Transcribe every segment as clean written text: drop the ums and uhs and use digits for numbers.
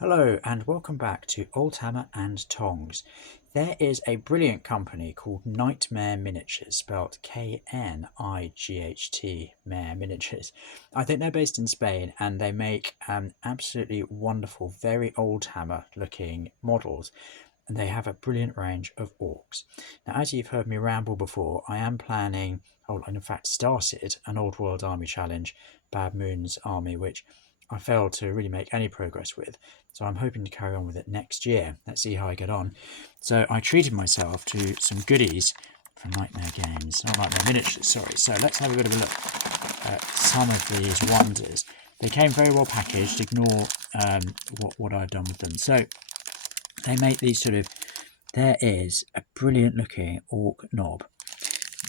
Hello and welcome back to Oldhammer and Tongs. There is a brilliant company called Knightmare Miniatures, spelled K-N-I-G-H-T, Mare Miniatures. I think they're based in Spain and they make absolutely wonderful, very Oldhammer looking models. And they have a brilliant range of orcs. Now, as you've heard me ramble before, I am planning, and in fact started, an Old World Army challenge, Bad Moon's Army, which I failed to really make any progress with. So I'm hoping to carry on with it next year. Let's see how I get on. So I treated myself to some goodies from Nightmare Games, not Nightmare Miniatures, sorry. So let's have a bit of a look at some of these wonders. They came very well packaged, ignore what I've done with them. So they make these there is a brilliant looking orc knob.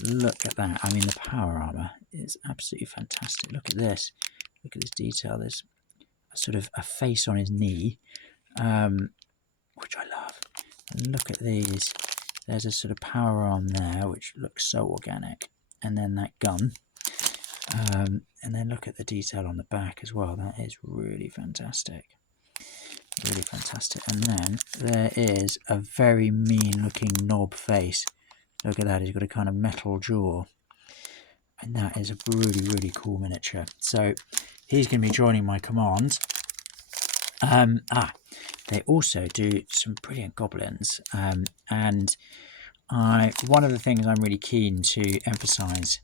Look at that. I mean, the power armor is absolutely fantastic. Look at this. Look at this detail. There's a face on his knee, which I love. And look at these. There's a power arm there, which looks so organic. And then that gun. And then look at the detail on the back as well. That is really fantastic. Really fantastic. And then there is a very mean looking knob face. Look at that. He's got a kind of metal jaw. And that is a really, really cool miniature. So he's going to be joining my command. They also do some brilliant goblins. And one of the things I'm really keen to emphasise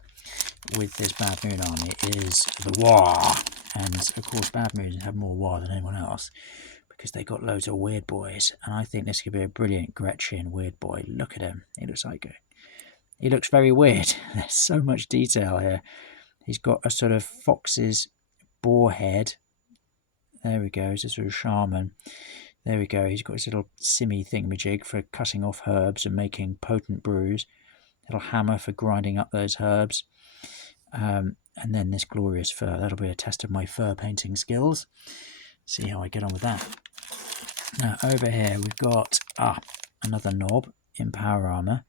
with this Bad Moon army is the war. And of course, Bad Moons have more war than anyone else because they got loads of weird boys. And I think this could be a brilliant Gretchen weird boy. Look at him. He looks like he looks very weird. There's so much detail here. He's got a fox's boar head. There we go. He's a shaman. There we go. He's got his little simmy thingamajig for cutting off herbs and making potent brews. Little hammer for grinding up those herbs. And then this glorious fur. That'll be a test of my fur painting skills. See how I get on with that. Now over here we've got another knob in power armor.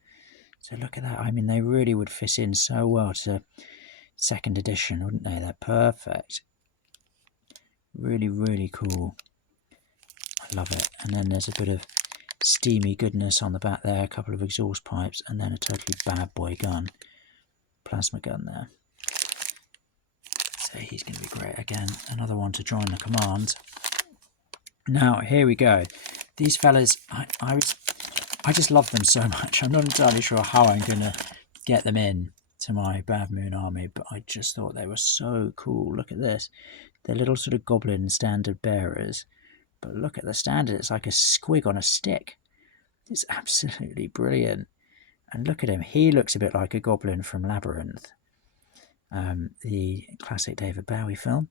So look at that. I mean, they really would fit in so well to second edition, wouldn't they? They're perfect. Really, really cool. I love it. And then there's a bit of steamy goodness on the back there, a couple of exhaust pipes, and then a totally bad boy gun. Plasma gun there. So he's going to be great again. Another one to join the command. Now, here we go. These fellas, I just love them so much. I'm not entirely sure how I'm going to get them in to my Bad Moon army, but I just thought they were so cool. Look at this. They're little goblin standard bearers. But look at the standard. It's like a squig on a stick. It's absolutely brilliant. And look at him. He looks a bit like a goblin from Labyrinth, the classic David Bowie film.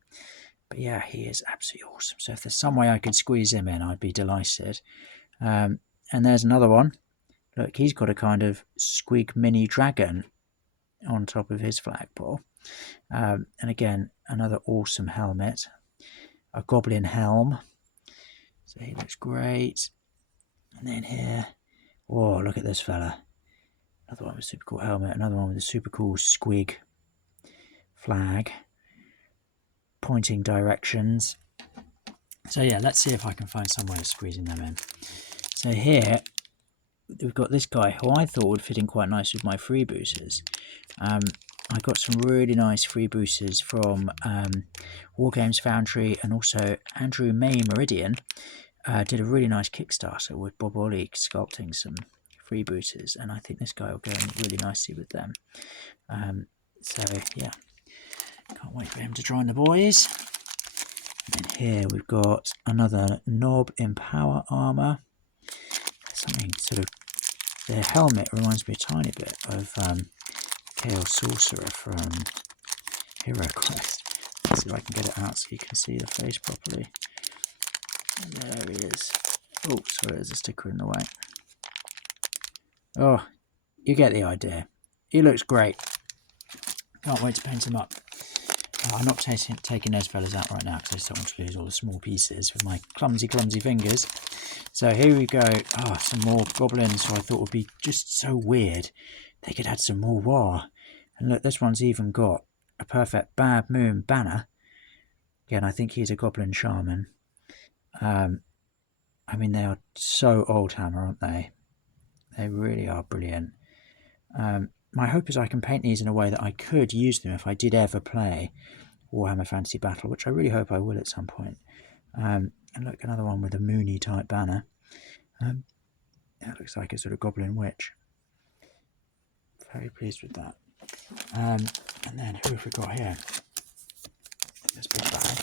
But yeah, he is absolutely awesome. So if there's some way I could squeeze him in, I'd be delighted. And there's another one. Look, he's got a kind of squig mini dragon on top of his flagpole. And again, another awesome helmet. A goblin helm. So he looks great. And then here, whoa, look at this fella. Another one with a super cool helmet. Another one with a super cool squig flag. Pointing directions. So yeah, let's see if I can find some way of squeezing them in. So here, we've got this guy who I thought would fit in quite nice with my freebooters. I got some really nice freebooters from Wargames Foundry, and also Andrew May Meridian did a really nice Kickstarter with Bob Ollie sculpting some freebooters, and I think this guy will go in really nicely with them. So yeah, can't wait for him to join the boys. And here we've got another knob in power armor. Something their helmet reminds me a tiny bit of Chaos Sorcerer from Hero Quest. Let's see if I can get it out so you can see the face properly. And there he is. Oh, sorry, there's a sticker in the way. Oh, you get the idea. He looks great. Can't wait to paint him up. I'm not taking those fellas out right now because I just don't want to lose all the small pieces with my clumsy fingers. So here we go. Some more goblins who I thought would be just so weird. They could add some more war. And look, this one's even got a perfect Bad Moon banner. Again, I think he's a goblin shaman. I mean, they are so Oldhammer, aren't they? They really are brilliant. My hope is I can paint these in a way that I could use them if I did ever play Warhammer Fantasy Battle, which I really hope I will at some point. And look, another one with a Moony type banner. That looks like a sort of goblin witch. Very pleased with that. And then who have we got here? This big bag.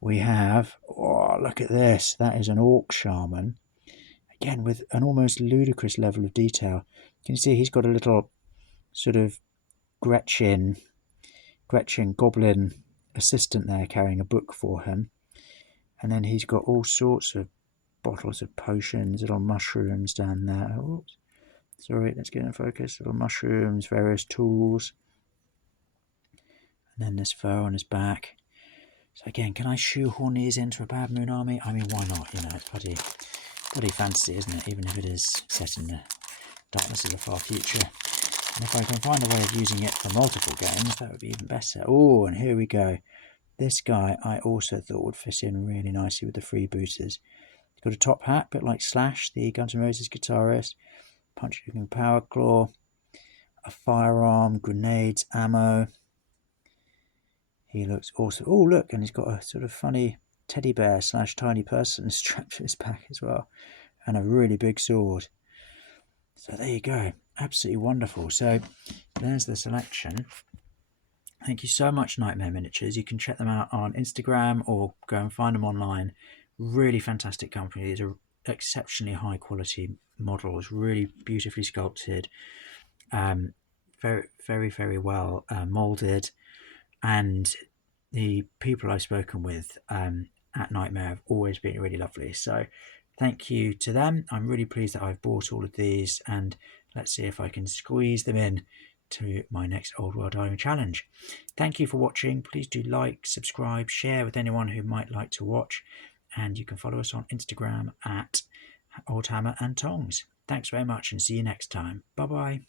We have, oh, look at this. That is an orc shaman. Again, with an almost ludicrous level of detail. Can you see he's got a little sort of Gretchen goblin assistant there carrying a book for him. And then he's got all sorts of bottles of potions, little mushrooms down there. Oops. Sorry, let's get in focus. Little mushrooms, various tools. And then this fur on his back. So again, can I shoehorn these into a Bad Moon army? I mean, why not? You know, it's bloody fantasy, isn't it? Even if it is set in the darkness of the far future. And if I can find a way of using it for multiple games, that would be even better. Oh, and here we go. This guy I also thought would fit in really nicely with the freebooters. He's got a top hat, a bit like Slash, the Guns N' Roses guitarist. Punch-looking power claw. A firearm, grenades, ammo. He looks awesome. Oh, look, and he's got a sort of funny teddy bear / tiny person strapped to his back as well. And a really big sword. So there you go. Absolutely wonderful. So there's the selection. Thank you so much, Knightmare Miniatures. You can check them out on Instagram or go and find them online. Really fantastic company. These are exceptionally high quality models, really beautifully sculpted, very, very, very well molded. And the people I've spoken with at Knightmare have always been really lovely. So thank you to them. I'm really pleased that I've bought all of these, and let's see if I can squeeze them in to my next Old World Iron Challenge. Thank you for watching. Please do like, subscribe, share with anyone who might like to watch, and you can follow us on Instagram at Oldhammer and Tongs. Thanks very much and see you next time. Bye bye.